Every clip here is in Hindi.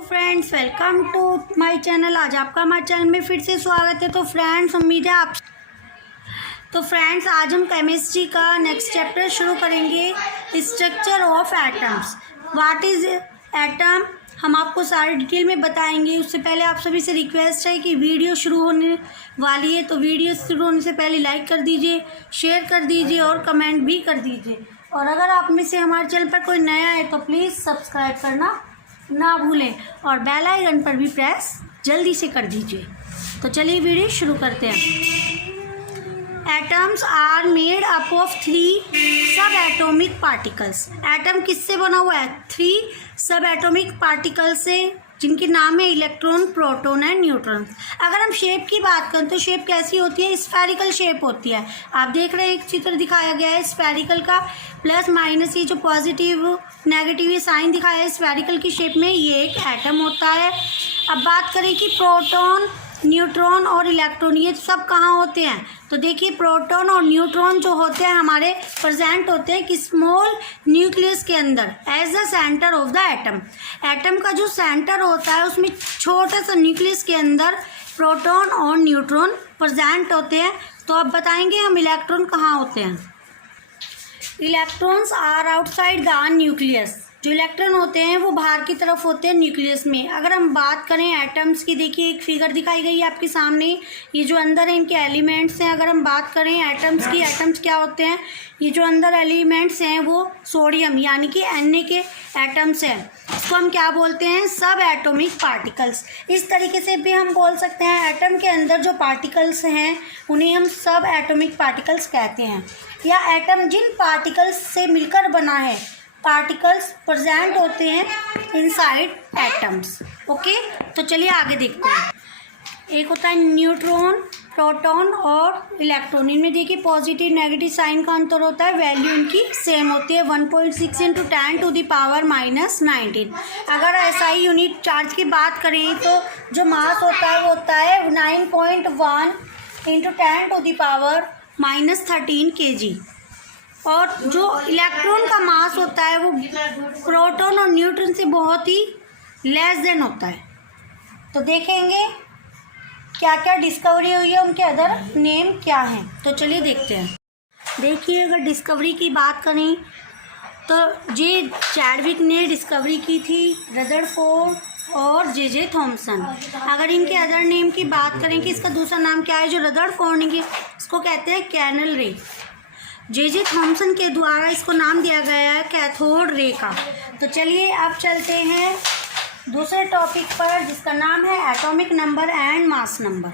Friends, welcome to my channel. आज आपका हमारे चैनल में फिर से स्वागत है। तो फ्रेंड्स, उम्मीद है आप आज हम केमिस्ट्री का नेक्स्ट चैप्टर शुरू करेंगे, structure of atoms. What is atom, हम आपको सारे डिटेल में बताएंगे। उससे पहले आप सभी से रिक्वेस्ट है कि वीडियो शुरू होने वाली है तो वीडियो शुरू होने से पहले लाइक कर दीजिए, शेयर कर दीजिए और कमेंट भी कर दीजिए। और अगर आप में से हमारे चैनल पर कोई नया है तो प्लीज़ सब्सक्राइब करना ना भूलें और बेल आइकन पर भी प्रेस जल्दी से कर दीजिए। तो चलिए वीडियो शुरू करते हैं। Atoms are made up of 3 sub atomic particles. Atom किससे बना हुआ है? 3 सब एटॉमिक पार्टिकल से, जिनके नाम है इलेक्ट्रॉन, प्रोटॉन एंड न्यूट्रॉन। अगर हम शेप की बात करें तो शेप कैसी होती है? स्फेरिकल शेप होती है। आप देख रहे हैं एक चित्र दिखाया गया है स्फेरिकल का, प्लस माइनस ये जो पॉजिटिव नेगेटिव ये साइन दिखाया है स्फेरिकल की शेप में, ये एक एटम होता है। अब बात करें कि प्रोटॉन, न्यूट्रॉन और इलेक्ट्रॉन ये सब कहाँ होते हैं, तो देखिए प्रोटॉन और न्यूट्रॉन जो होते हैं हमारे प्रेजेंट होते हैं कि स्मॉल न्यूक्लियस के अंदर as the centre of the atom. Atom का जो सेंटर होता है उसमें छोटा सा न्यूक्लियस के अंदर प्रोटॉन और न्यूट्रॉन प्रेजेंट होते हैं। तो अब बताएंगे हम इलेक्ट्रॉन कहाँ होते हैं। Electrons are outside the nucleus. जो इलेक्ट्रॉन होते हैं वो बाहर की तरफ होते हैं न्यूक्लियस में। अगर हम बात करें एटम्स की, देखिए एक फिगर दिखाई गई है आपके सामने, ये जो अंदर है इनके एलिमेंट्स हैं। अगर हम बात करें एटम्स की, एटम्स क्या होते हैं? ये जो अंदर एलिमेंट्स हैं वो सोडियम यानी कि Na के एटम्स हैं। इसको हम क्या बोलते हैं? सब एटॉमिक पार्टिकल्स। इस तरीके से भी हम बोल सकते हैं एटम के अंदर जो पार्टिकल्स हैं उन्हें हम सब एटॉमिक पार्टिकल्स कहते हैं। या एटम जिन पार्टिकल्स से मिलकर बना है, पार्टिकल्स प्रेजेंट होते हैं इनसाइड एटम्स। ओके, तो चलिए आगे देखते हैं। एक होता है न्यूट्रॉन, प्रोटॉन और इलेक्ट्रॉन। इनमें देखिए पॉजिटिव नेगेटिव साइन का अंतर होता है, वैल्यू इनकी सेम होती है 1.6 × 10⁻⁻19। अगर SI यूनिट चार्ज की बात करें तो जो मास होता है वो होता है 9.1 × 10⁻⁻13 kg। और जो इलेक्ट्रॉन का मास होता है वो प्रोटॉन और न्यूट्रॉन से बहुत ही लेस देन होता है। तो देखेंगे क्या क्या डिस्कवरी हुई है, उनके अदर नेम क्या हैं। तो चलिए देखते हैं। देखिए अगर डिस्कवरी की बात करें तो जे चैडविक ने डिस्कवरी की थी, रदरफोर्ड और जे थॉमसन। अगर इनके अदर नेम की बात करें कि इसका दूसरा नाम क्या है, जो रदरफोर्ड ने, इसको कहते हैं कैनल रे। जे थॉमसन के द्वारा इसको नाम दिया गया है कैथोड रे का। तो चलिए अब चलते हैं दूसरे टॉपिक पर, जिसका नाम है atomic number and mass number.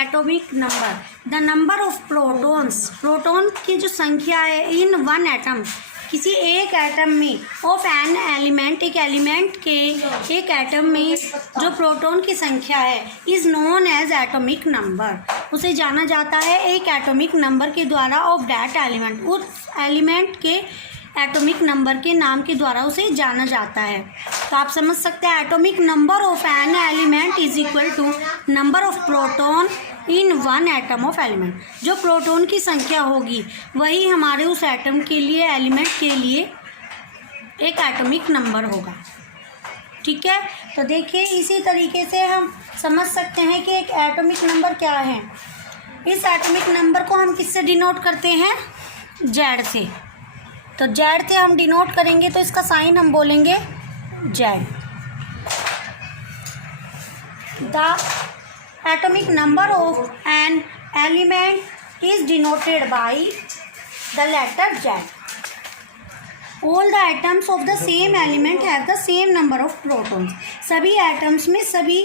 Atomic number, the number of protons. Proton की जो संख्या है इन वन एटम, किसी एक एटम में, ऑफ एन एलिमेंट, एक एलिमेंट के एक एटम में जो प्रोटॉन की संख्या है, is known as atomic number. उसे जाना जाता है एक एटॉमिक नंबर के द्वारा, ऑफ दैट एलिमेंट, उस एलिमेंट के एटॉमिक नंबर के नाम के द्वारा उसे जाना जाता है। तो आप समझ सकते हैं atomic number of an element is equal to number of proton in one atom of element. जो प्रोटॉन की संख्या होगी वही हमारे उस एटम के लिए, एलिमेंट के लिए एक एटॉमिक नंबर होगा। ठीक है, तो देखिए इसी तरीके से हम समझ सकते हैं कि एक एटॉमिक नंबर क्या है। इस एटॉमिक नंबर को हम किससे डिनोट करते हैं? जेड से। तो जेड से हम डिनोट करेंगे तो इसका साइन हम बोलेंगे Z. The atomic number of an element is denoted by the letter Z. All the atoms of the same element have the same number of protons. सभी atoms में सभी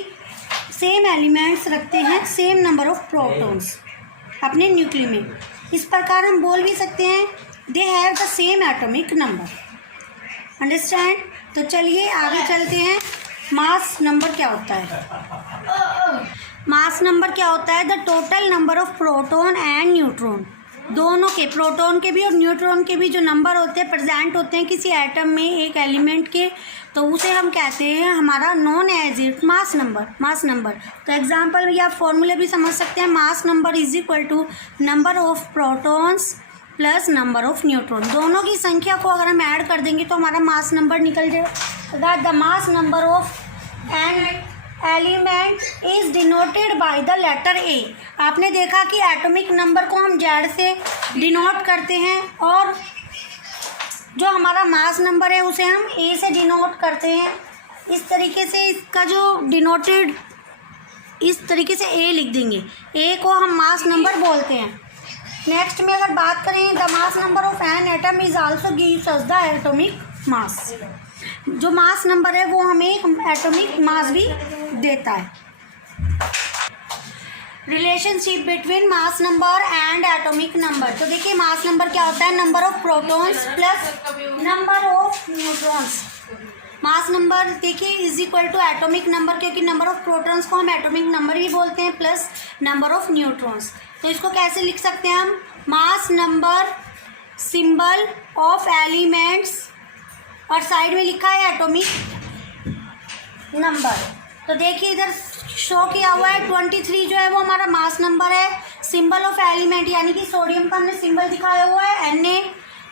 same elements रखते हैं same number of protons अपने न्यूक्लियस में। इस प्रकार हम बोल भी सकते हैं they have the same atomic number. Understand? तो चलिए आगे चलते हैं। मास नंबर क्या होता है? मास नंबर क्या होता है? The total number of proton and neutron, दोनों के, प्रोटॉन के भी और न्यूट्रॉन के भी जो नंबर होते हैं, प्रेजेंट होते हैं किसी एटम में, एक एलिमेंट के, तो उसे हम कहते हैं हमारा known as it mass number. Mass number, तो एग्जांपल या फॉर्मूले भी समझ सकते हैं। Mass number is equal to number of protons plus number of neutron. दोनों की संख्या को अगर हम ऐड कर देंगे तो हमारा मास नंबर निकल जाएगा। The mass number of an element is denoted by the letter A. आपने देखा कि एटॉमिक नंबर को हम जेड से डिनोट करते हैं और जो हमारा मास नंबर है उसे हम ए से डिनोट करते हैं। इस तरीके से इसका जो डिनोटेड, इस तरीके से ए लिख देंगे। ए को हम मास नंबर बोलते हैं। नेक्स्ट में अगर बात करें, the mass number of an atom is also gives us the atomic mass. जो मास नंबर है वो हमें एटॉमिक मास भी देता है। Relationship between mass number and atomic number. तो देखिए मास नंबर क्या होता है, number of protons plus number of neutrons. Mass number देखिए is equal to atomic number, क्योंकि नंबर ऑफ प्रोटॉन्स को हम एटॉमिक नंबर भी बोलते हैं, प्लस नंबर ऑफ न्यूट्रॉन्स। तो इसको कैसे लिख सकते हैं हम, mass number symbol of elements और साइड में लिखा है एटॉमिक नंबर। तो देखिए इधर शो किया हुआ है 23 जो है वो हमारा मास नंबर है। सिंबल ऑफ एलिमेंट यानी कि सोडियम का हमने सिंबल दिखाया हुआ है Na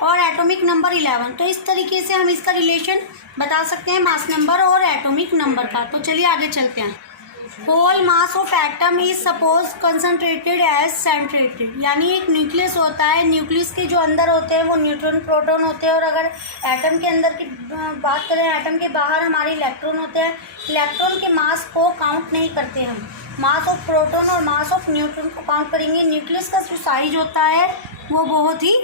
और एटॉमिक नंबर 11। तो इस तरीके से हम इसका रिलेशन बता सकते हैं मास नंबर और एटॉमिक नंबर का। तो चलिए आगे चलते हैं। Whole mass of atom is suppose concentrated as सेंट्रेटेड। यानी एक न्यूक्लियस होता है, न्यूक्लियस के जो अंदर होते हैं वो न्यूट्रॉन प्रोटॉन होते हैं, और अगर एटम के अंदर की बात करें, एटम के बाहर हमारे इलेक्ट्रॉन होते हैं। इलेक्ट्रॉन के मास को काउंट नहीं करते हम, मास ऑफ प्रोटॉन और मास ऑफ न्यूट्रॉन को काउंट करेंगे। न्यूक्लियस का जो साइज होता है वो बहुत ही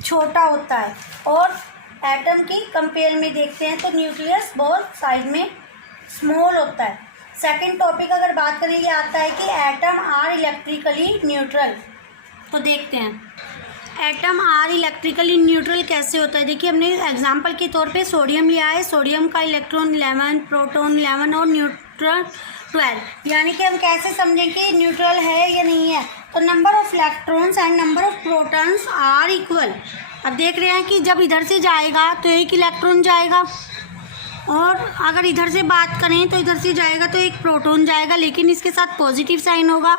छोटा होता है, और एटम की कंपेयर में देखते हैं तो न्यूक्लियस बहुत साइज में स्मॉल होता है। सेकंड टॉपिक अगर बात करें, ये आता है कि एटम आर इलेक्ट्रिकली न्यूट्रल। तो देखते हैं एटम आर इलेक्ट्रिकली न्यूट्रल कैसे होता है। देखिए हमने एग्जांपल के तौर पे सोडियम लिया है। सोडियम का इलेक्ट्रॉन 11, प्रोटॉन 11 और न्यूट्रॉन 12। यानी कि हम कैसे समझें कि न्यूट्रल है या नहीं है। तो number of electrons and number of protons are equal. अब देख रहे हैं कि जब इधर से जाएगा तो एक इलेक्ट्रॉन जाएगा, और अगर इधर से बात करें तो इधर से जाएगा तो एक प्रोटॉन जाएगा, लेकिन इसके साथ पॉजिटिव साइन होगा।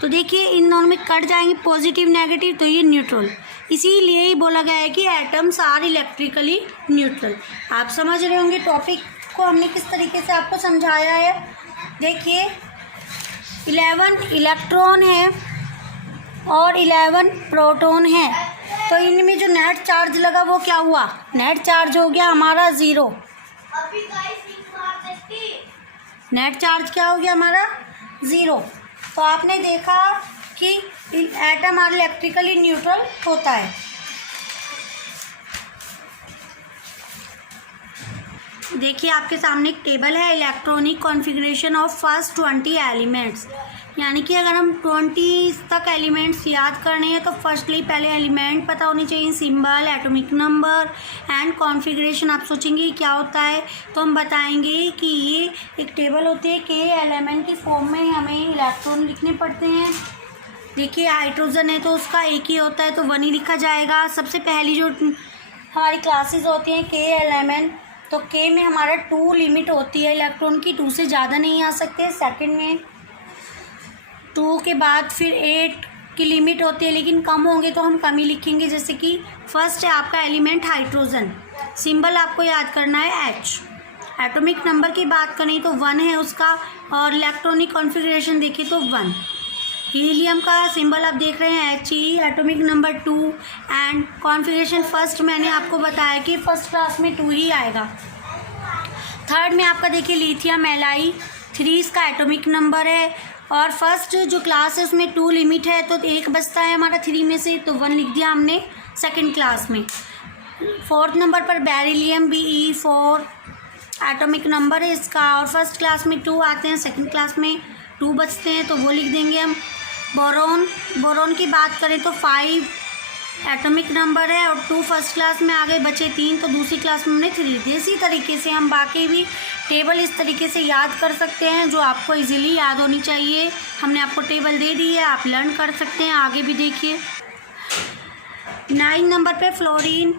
तो देखिए इन दोनों में कट जाएंगे पॉजिटिव नेगेटिव, तो ये न्यूट्रल। इसीलिए ही बोला गया है कि एटम्स आर इलेक्ट्रिकली न्यूट्रल। आप समझ रहे होंगे टॉपिक को हमने किस तरीके से आपको समझाया है। देखिए 11 इलेक्ट्रॉन है और 11 प्रोटॉन है, तो इनमें जो नेट चार्ज लगा वो क्या हुआ, नेट चार्ज हो गया हमारा 0। नेट चार्ज क्या हो गया हमारा 0। तो आपने देखा कि एटम आर इलेक्ट्रिकली न्यूट्रल होता है। देखिए आपके सामने एक टेबल है, electronic configuration of first 20 elements. यानी कि अगर हम 20 तक एलिमेंट्स याद करने हैं तो फर्स्टली पहले एलिमेंट पता होनी चाहिए, symbol, atomic number and configuration. आप सोचेंगे क्या होता है, तो हम बताएंगे कि ये एक टेबल होती है के एलिमेंट की फॉर्म में हमें इलेक्ट्रॉन लिखने पड़ते हैं। देखिए हाइड्रोजन है तो उसका एक ही होता है तो 1 ही लिखा जाएगा। सबसे पहली जो हमारी क्लासेस होती हैं के एलिमेंट, तो के में हमारा 2 लिमिट होती है इलेक्ट्रॉन की, 2 से ज़्यादा नहीं आ सकते। सेकंड में 2 के बाद फिर 8 की लिमिट होती है, लेकिन कम होंगे तो हम कम ही लिखेंगे। जैसे कि फर्स्ट है आपका एलिमेंट हाइड्रोजन, सिंबल आपको याद करना है H। एटॉमिक नंबर की बात करें तो 1 है उसका, और इलेक्ट्रॉनिक कॉन्फ़िगरेशन देखें तो 1। हीलियम का सिंबल आप देख रहे हैं He, atomic number 2 and configuration first मैंने आपको बताया कि फर्स्ट क्लास में 2 ही आएगा। थर्ड में आपका देखिए लिथियम Li3 इसका एटॉमिक नंबर है, और फर्स्ट जो क्लास है उसमें 2 लिमिट है तो 1 बचता है हमारा 3 में से, तो 1 लिख दिया हमने सेकंड क्लास में। फोर्थ नंबर पर बेरिलियम Be4 एटॉमिक नंबर है इसका, और फर्स्ट क्लास में 2 आते हैं, सेकंड क्लास में 2 बचते हैं तो वो लिख देंगे हम। बोरोन की बात करें तो 5 एटॉमिक नंबर है और 2 फर्स्ट क्लास में आ गए, बचे 3 तो दूसरी क्लास में हमने 3 दिए। इसी तरीके से हम बाकी भी टेबल इस तरीके से याद कर सकते हैं जो आपको इजीली याद होनी चाहिए। हमने आपको टेबल दे दी है, आप लर्न कर सकते हैं। आगे भी देखिए 9 नंबर पे फ्लोरीन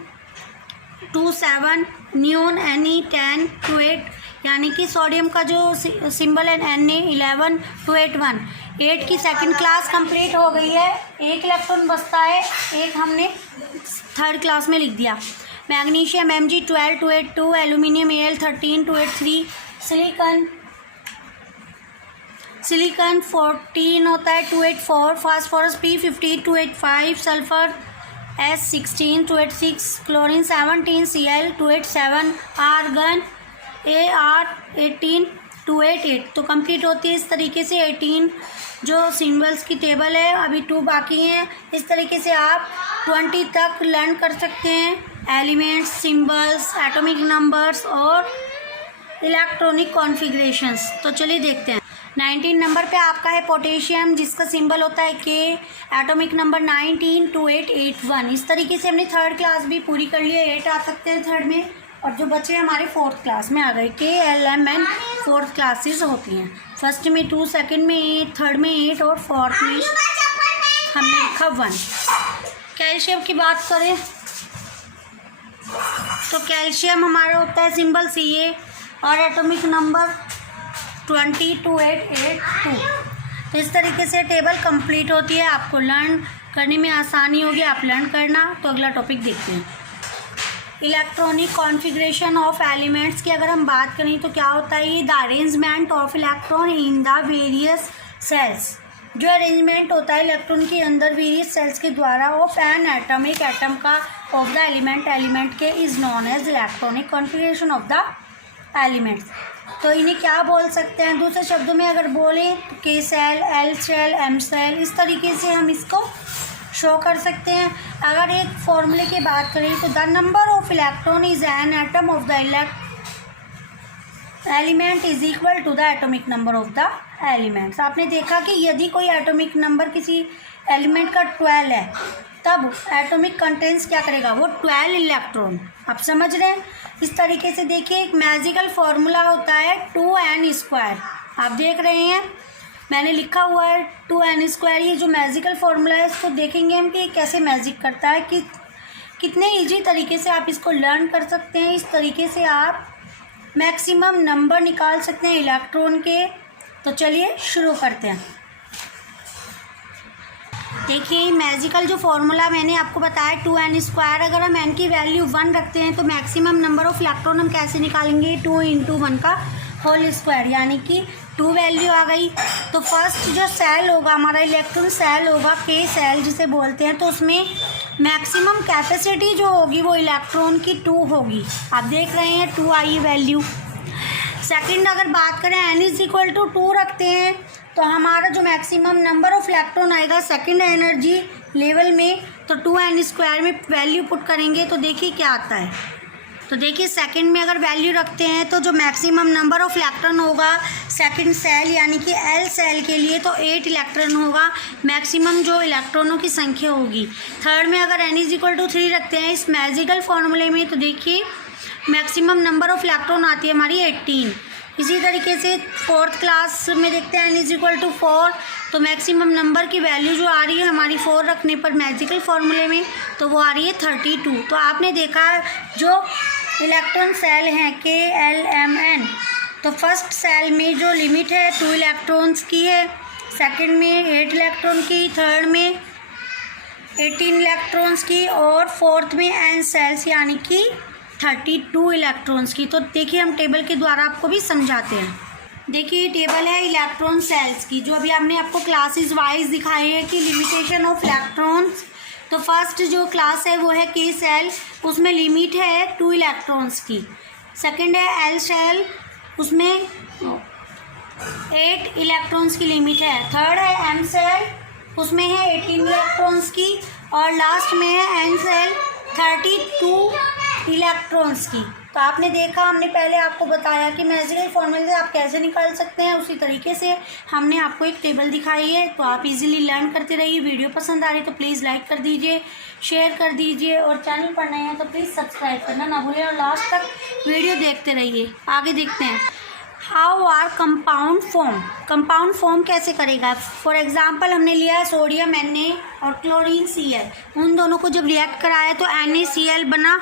2 7, नियोन Ne 10 2 8, यानी कि सोडियम का जो सिंबल है Na 11 2 8 1। 8 की सेकंड क्लास कंप्लीट हो गई है, एक इलेक्ट्रॉन बचता है, एक हमने थर्ड क्लास में लिख दिया। Magnesium Mg12 282, aluminium Al13 283, silicon 14 होता है 284, phosphorus P50 285, sulphur S16 286, chlorine 17 Cl 287, argon Ar18 288। तो कंप्लीट होती है इस तरीके से 18 जो सिंबल्स की टेबल है, अभी 2 बाकी हैं। इस तरीके से आप 20 तक लर्न कर सकते हैं एलिमेंट्स, सिंबल्स, एटॉमिक नंबर्स और इलेक्ट्रॉनिक कॉन्फ़िगरेशंस। तो चलिए देखते हैं। 19 नंबर पे आपका है पोटेशियम, जिसका सिंबल होता है K, एटॉमिक नंबर 19 2881। इस तरीके से हमने थर्ड क्लास भी पूरी कर ली है, 8 आ सकते हैं थर्ड में, और जो बच्चे हमारे फोर्थ क्लास में आ गए। K, L, M, N fourth classes होती हैं। फर्स्ट में 2, सेकंड में 8, थर्ड में 8 और फोर्थ में हमने लिखा 1। कैल्शियम की बात करें तो कैल्शियम हमारा होता है सिंबल Ca और एटॉमिक नंबर 22882। तो इस तरीके से टेबल कंप्लीट होती है, आपको लर्न करने में आसानी होगी, आप लर्न करना। तो अगला टॉपिक देखते हैं। इलेक्ट्रॉनिक कॉन्फ़िगरेशन ऑफ एलिमेंट्स की अगर हम बात करें तो क्या होता है, ये the arrangement of electron in the various shells. जो अरेंजमेंट होता है इलेक्ट्रॉन के अंदर वेरियस सेल्स के द्वारा ऑफ एन एटम, एक एटम का, ऑफ द एलिमेंट के, is known as electronic configuration of the elements. तो इन्हें क्या बोल सकते हैं, दूसरे शब्दों में अगर बोलें तो K shell, L shell, M shell, इस तरीके से हम इसको शो कर सकते हैं। अगर एक फॉर्मूले की बात करें तो the number of electron is an atom of the element is equal to the atomic number of the elements. आपने देखा कि यदि कोई एटॉमिक नंबर किसी एलिमेंट का 12 है, तब एटॉमिक कंटेंट्स क्या करेगा, वो 12 इलेक्ट्रॉन। आप समझ रहे हैं। इस तरीके से देखिए, एक मैजिकल फार्मूला होता है 2n²। आप देख रहे हैं मैंने लिखा हुआ है 2n²। ये जो मैजिकल फार्मूला है इसको देखेंगे हम कि कैसे मैजिक करता है, कि कितने इजी तरीके से आप इसको लर्न कर सकते हैं। इस तरीके से आप मैक्सिमम नंबर निकाल सकते हैं इलेक्ट्रॉन के। तो चलिए शुरू करते हैं। देखिए मैजिकल जो फार्मूला मैंने आपको बताया 2n², अगर हम n की वैल्यू 1 रखते हैं तो मैक्सिमम नंबर ऑफ इलेक्ट्रॉन हम कैसे निकालेंगे, 2 × 1 का होल स्क्वायर, यानी कि 2 वैल्यू आ गई। तो फर्स्ट जो सेल होगा हमारा इलेक्ट्रॉन सेल होगा, K सेल जिसे बोलते हैं, तो उसमें मैक्सिमम कैपेसिटी जो होगी वो इलेक्ट्रॉन की 2 होगी। आप देख रहे हैं 2 आई वैल्यू। सेकंड अगर बात करें n = 2 रखते हैं तो हमारा जो मैक्सिमम नंबर ऑफ इलेक्ट्रॉन आएगा सेकंड एनर्जी लेवल में, तो 2n² में वैल्यू पुट करेंगे तो देखिए क्या आता है। तो देखिए सेकंड में अगर वैल्यू रखते हैं तो जो मैक्सिमम नंबर ऑफ इलेक्ट्रॉन होगा सेकंड सेल यानी कि L सेल के लिए तो 8 इलेक्ट्रॉन होगा, मैक्सिमम जो इलेक्ट्रॉनों की संख्या होगी। थर्ड में अगर n = 3 रखते हैं इस मैजिकल फार्मूले में तो देखिए मैक्सिमम नंबर ऑफ इलेक्ट्रॉन आती है हमारी 18। इसी तरीके से फोर्थ क्लास में देखते हैं n = 4, तो मैक्सिमम नंबर की वैल्यू जो आ रही है हमारी 4 रखने पर मैजिकल फार्मूले में तो वो आ रही है 32। तो आपने देखा जो इलेक्ट्रॉन सेल हैं K, L, M, N, तो फर्स्ट सेल में जो लिमिट है 2 इलेक्ट्रॉन्स की है, सेकंड में 8 इलेक्ट्रॉन की, थर्ड में 18 इलेक्ट्रॉन्स की और फोर्थ में n सेल्स यानी कि 32 इलेक्ट्रॉन्स की। तो देखिए हम टेबल के द्वारा आपको भी समझाते हैं। देखिए ये टेबल है इलेक्ट्रॉन सेल्स की, जो अभी हमने आपको क्लासेस वाइज दिखाई है कि लिमिटेशन ऑफ इलेक्ट्रॉन्स। तो फर्स्ट जो क्लास है वो है K सेल, उसमें लिमिट है 2 इलेक्ट्रॉन्स की। सेकंड है L सेल, उसमें 8 इलेक्ट्रॉन्स की लिमिट है। थर्ड है M सेल, उसमें है 18 इलेक्ट्रॉन्स की और लास्ट में है N सेल 32 इलेक्ट्रॉन्स की। तो आपने देखा हमने पहले आपको बताया कि मैजिकल फॉर्मूले से आप कैसे निकाल सकते हैं, उसी तरीके से हमने आपको एक टेबल दिखाई है। तो आप इजीली लर्न करते रहिए। वीडियो पसंद आ रही तो प्लीज़ लाइक कर दीजिए, शेयर कर दीजिए और चैनल पर नए हैं तो प्लीज़ सब्सक्राइब करना ना भूलिए और लास्ट तक वीडियो देखते रहिए। आगे देखते हैं how are compound form. Compound form कैसे करेगा। फॉर एग्जांपल हमने लिया है सोडियम Na और क्लोरीन Cl, उन दोनों को जब रिएक्ट कराया तो NaCl बना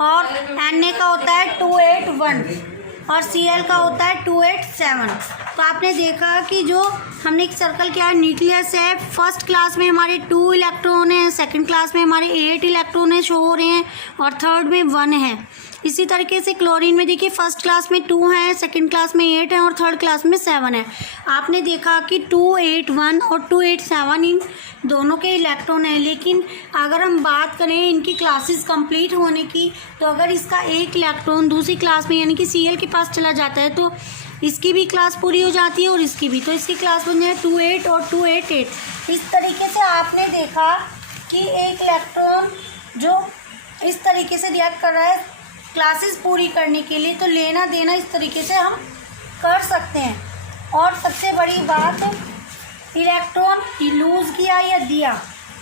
और Na का होता है 281। और Cl का होता है 287। तो आपने देखा कि जो हमने एक सर्कल किया है, न्यूक्लियस है, फर्स्ट क्लास में हमारे 2 इलेक्ट्रॉन हैं, सेकंड क्लास में हमारे 8 इलेक्ट्रॉन है शो हो रहे हैं और थर्ड में 1 है। इसी तरीके से क्लोरीन में देखिए फर्स्ट क्लास में 2 हैं, सेकंड क्लास में 8 हैं और थर्ड क्लास में 7 है। आपने देखा कि 281 और 287 इन दोनों के इलेक्ट्रॉन हैं। लेकिन अगर हम बात करें इनकी क्लासेस कंप्लीट होने की, तो अगर इसका एक इलेक्ट्रॉन दूसरी क्लास में यानी कि Cl के पास चला जाता है तो इसकी भी क्लास पूरी हो जाती है और इसकी भी, तो इसकी क्लास बन जाए 28 और 288। इस तरीके से आपने देखा कि एक इलेक्ट्रॉन जो इस तरीके से रिएक्ट कर रहा है क्लासेस पूरी करने के लिए, तो लेना देना इस तरीके से हम कर सकते हैं। और सबसे बड़ी बात, इलेक्ट्रॉन लूज़ किया या दिया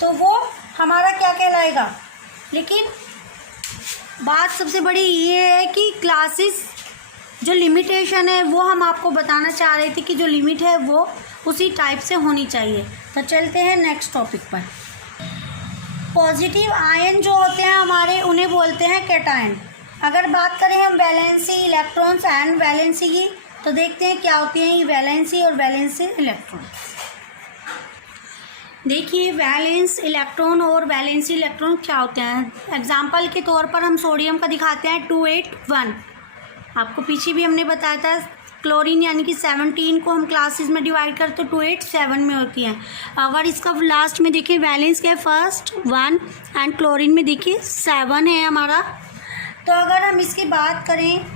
तो वो हमारा क्या कहलाएगा। लेकिन बात सबसे बड़ी ये है कि क्लासेस जो लिमिटेशन है वो हम आपको बताना चाह रहे थे कि जो लिमिट है वो उसी टाइप से होनी चाहिए। तो चलते हैं नेक्स्ट टॉपिक पर। पॉजिटिव आयन जो होते हैं हमारे, उन्हें बोलते हैं कैटायन। अगर बात करें हम वैलेंसी इलेक्ट्रॉन्स एंड वैलेंसी की, तो देखते हैं क्या होती हैं ये वैलेंसी और वैलेंसी इलेक्ट्रॉन। देखिए वैलेंस इलेक्ट्रॉन और वैलेंसी इलेक्ट्रॉन क्या होते हैं। एग्जाम्पल के तौर पर हम सोडियम का दिखाते हैं 281। आपको पीछे भी हमने बताया था क्लोरीन यानी कि 17 को हम क्लासेस में डिवाइड करते तो 287 में होती हैं। अगर इसका लास्ट में देखिए वैलेंस क्या है, फर्स्ट 1 एंड क्लोरीन में देखिए 7 है हमारा। तो अगर हम इसकी बात करें,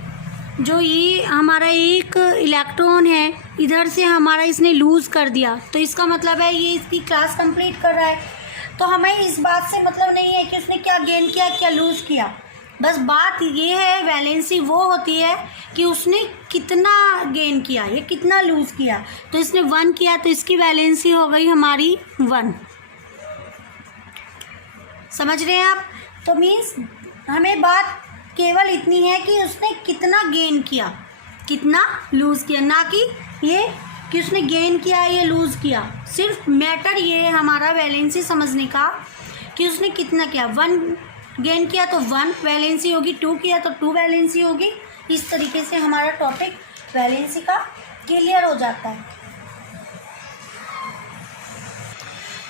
जो ये हमारा एक इलेक्ट्रॉन है इधर से हमारा इसने लूज़ कर दिया, तो इसका मतलब है ये इसकी क्लास कंप्लीट कर रहा है। तो हमें इस बात से मतलब नहीं है कि उसने क्या गेन किया क्या लूज़ किया, बस बात ये है वैलेंसी वो होती है कि उसने कितना गेन किया या कितना लूज़ किया। तो इसने 1 किया तो इसकी वैलेंसी हो गई हमारी 1। समझ रहे हैं आप। तो मीन्स हमें बात केवल इतनी है कि उसने कितना गेन किया कितना लूज़ किया, ना कि ये कि उसने गेन किया या लूज़ किया। सिर्फ मैटर ये है हमारा वैलेंसी समझने का कि उसने कितना किया। 1 गेन किया तो 1 वैलेंसी होगी, 2 किया तो 2 वैलेंसी होगी। इस तरीके से हमारा टॉपिक वैलेंसी का क्लियर हो जाता है।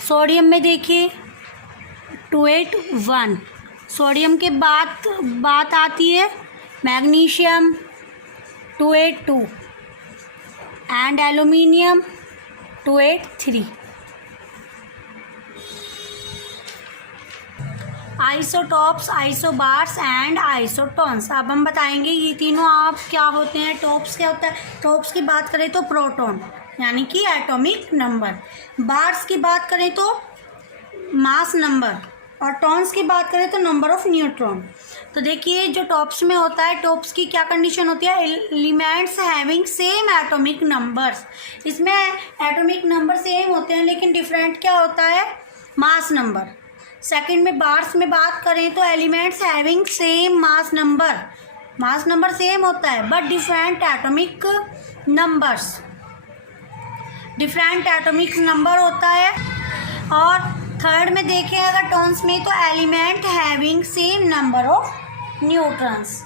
सोडियम में देखिए 281, सोडियम के बाद बात आती है magnesium 282 and aluminium 283। Isotopes, isobars and isotones. अब हम बताएंगे ये तीनों आप क्या होते हैं। टॉप्स क्या होता है, टॉप्स की बात करें तो प्रोटॉन यानी कि एटॉमिक नंबर, बार्स की बात करें तो मास नंबर, और टॉन्स की बात करें तो नंबर ऑफ न्यूट्रॉन। तो देखिए जो टॉप्स में होता है, टॉप्स की क्या कंडीशन होती है, elements having same atomic numbers. इसमें एटॉमिक नंबर सेम होते हैं लेकिन डिफरेंट क्या होता है, मास नंबर। सेकंड में बार्स में बात करें तो elements having same mass number same होता है बट डिफरेंट एटॉमिक नंबर होता है। और थर्ड में देखें अगर टॉन्स में तो element having same number of neutrons,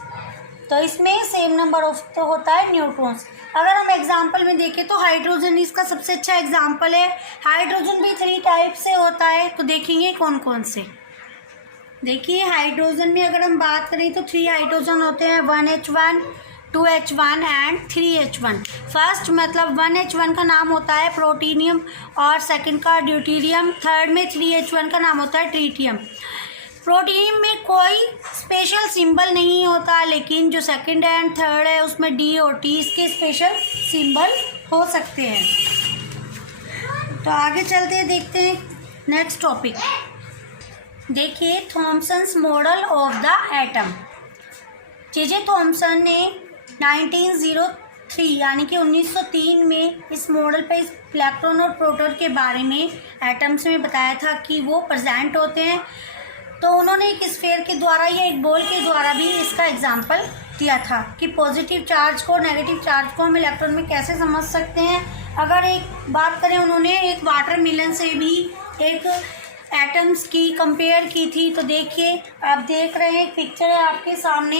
तो इसमें सेम नंबर ऑफ तो होता है न्यूट्रॉन्स। अगर हम एग्जांपल में देखें तो हाइड्रोजन इसका सबसे अच्छा एग्जांपल है। हाइड्रोजन भी 3 टाइप से होता है, तो देखेंगे कौन कौन से। देखिए हाइड्रोजन में अगर हम बात करें तो 3 हाइड्रोजन होते हैं, 1H1, 2H1 and 3H1। First मतलब 1H1 का नाम होता है प्रोटीनियम और सेकंड का ड्यूटेरियम, थर्ड में 3H1 का नाम होता है ट्रीटियम। प्रोटीनियम में कोई स्पेशल सिंबल नहीं होता, लेकिन जो सेकंड एंड थर्ड है उसमें D और T इसके स्पेशल सिंबल हो सकते हैं। तो आगे चलते हैं, देखते हैं नेक्स्ट टॉपिक। देखिए Thomson's model of the atom. J Thomson ने 1903 यानी कि 1903 में इस मॉडल पे इस इलेक्ट्रॉन और प्रोटॉन के बारे में एटम्स में बताया था कि वो प्रेजेंट होते हैं। तो उन्होंने एक स्फीयर के द्वारा या एक बॉल के द्वारा भी इसका एग्जाम्पल दिया था कि पॉजिटिव चार्ज को नेगेटिव चार्ज को हम इलेक्ट्रॉन में कैसे समझ सकते हैं। अगर एक बात करें, उन्होंने एक वाटरमेलन से भी एक एटम्स की कंपेयर की थी। तो देखिए आप देख रहे हैं, पिक्चर है आपके सामने,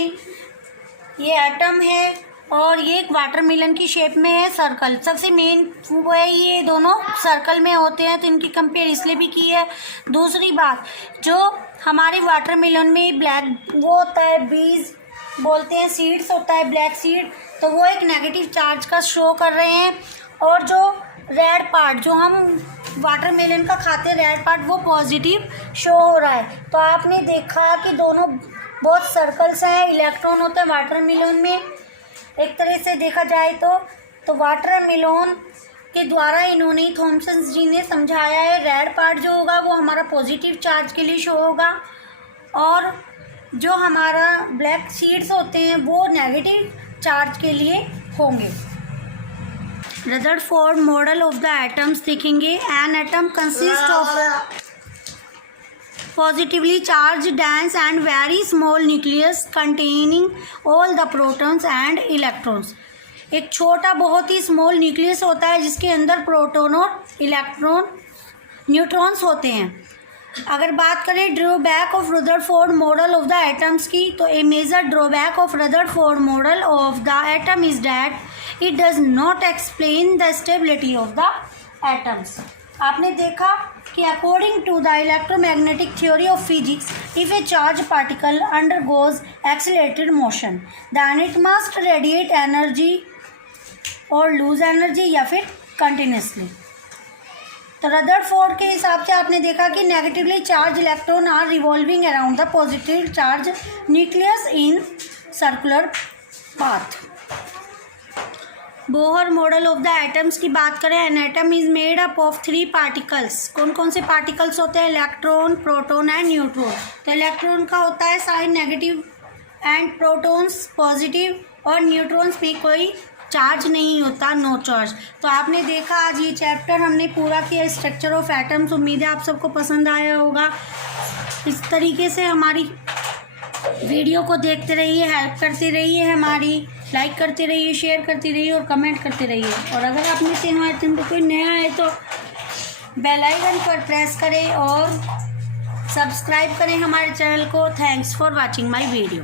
ये एटम है और ये एक वाटरमेलन की शेप में है सर्कल। सबसे मेन वो है ये दोनों सर्कल में होते हैं, तो इनकी कंपेयर इसलिए भी की है। दूसरी बात, जो हमारे वाटरमेलन में ब्लैक वो होता है, बीज बोलते हैं, सीड्स होता है, ब्लैक सीड, तो वो एक नेगेटिव चार्ज का शो कर रहे हैं। और जो रेड पार्ट जो हम वाटरमेलन का खाते हैं, रेड पार्ट, वो पॉजिटिव शो हो रहा है। तो आपने देखा कि दोनों बहुत सर्कल्स हैं, इलेक्ट्रॉन होते हैं वाटरमेलन में। एक तरह से देखा जाए तो वाटरमेलन के द्वारा इन्होंने, थॉमसन जी ने समझाया है, रेड पार्ट जो होगा वो हमारा पॉजिटिव चार्ज के लिए शो होगा, और जो हमारा ब्लैक सीड्स होते हैं वो नेगेटिव चार्ज के लिए होंगे। Rutherford model of the atoms देखेंगे। An atom consist of positively charged dense and very small nucleus containing all the protons and electrons। एक छोटा बहुत ही स्मॉल न्यूक्लियस होता है जिसके अंदर प्रोटॉन और इलेक्ट्रॉन न्यूट्रॉन्स होते हैं। अगर बात करें drawback of Rutherford model of the atoms की, तो a major drawback of Rutherford model of the atom is that it does not explain the stability of the atoms. आपने देखा कि according to the electromagnetic theory of physics, if a charge particle undergoes accelerated motion then it must radiate energy और लूज एनर्जी या फिर कंटिन्यूसली। तो रदरफोर्ड के हिसाब से आपने देखा कि negatively charge electron are revolving around the positive charge nucleus in circular path. Bohr model of the atoms की बात करें, an atom is made up of 3 particles. कौन कौन से पार्टिकल्स होते हैं? Electron, proton and neutron. तो इलेक्ट्रॉन का होता है sign negative and protons positive, और न्यूट्रॉन्स में कोई चार्ज नहीं होता, नो चार्ज। तो आपने देखा आज ये चैप्टर हमने पूरा किया, स्ट्रक्चर ऑफ एटम्स। उम्मीद है आप सबको पसंद आया होगा। इस तरीके से हमारी वीडियो को देखते रहिए, हेल्प करते रहिए, हमारी लाइक करते रहिए, शेयर करते रहिए और कमेंट करते रहिए। और अगर आप में से हमारे टीम को कोई नया है तो बेल आइकन पर प्रेस करें और सब्सक्राइब करें हमारे चैनल को। Thanks for watching my video.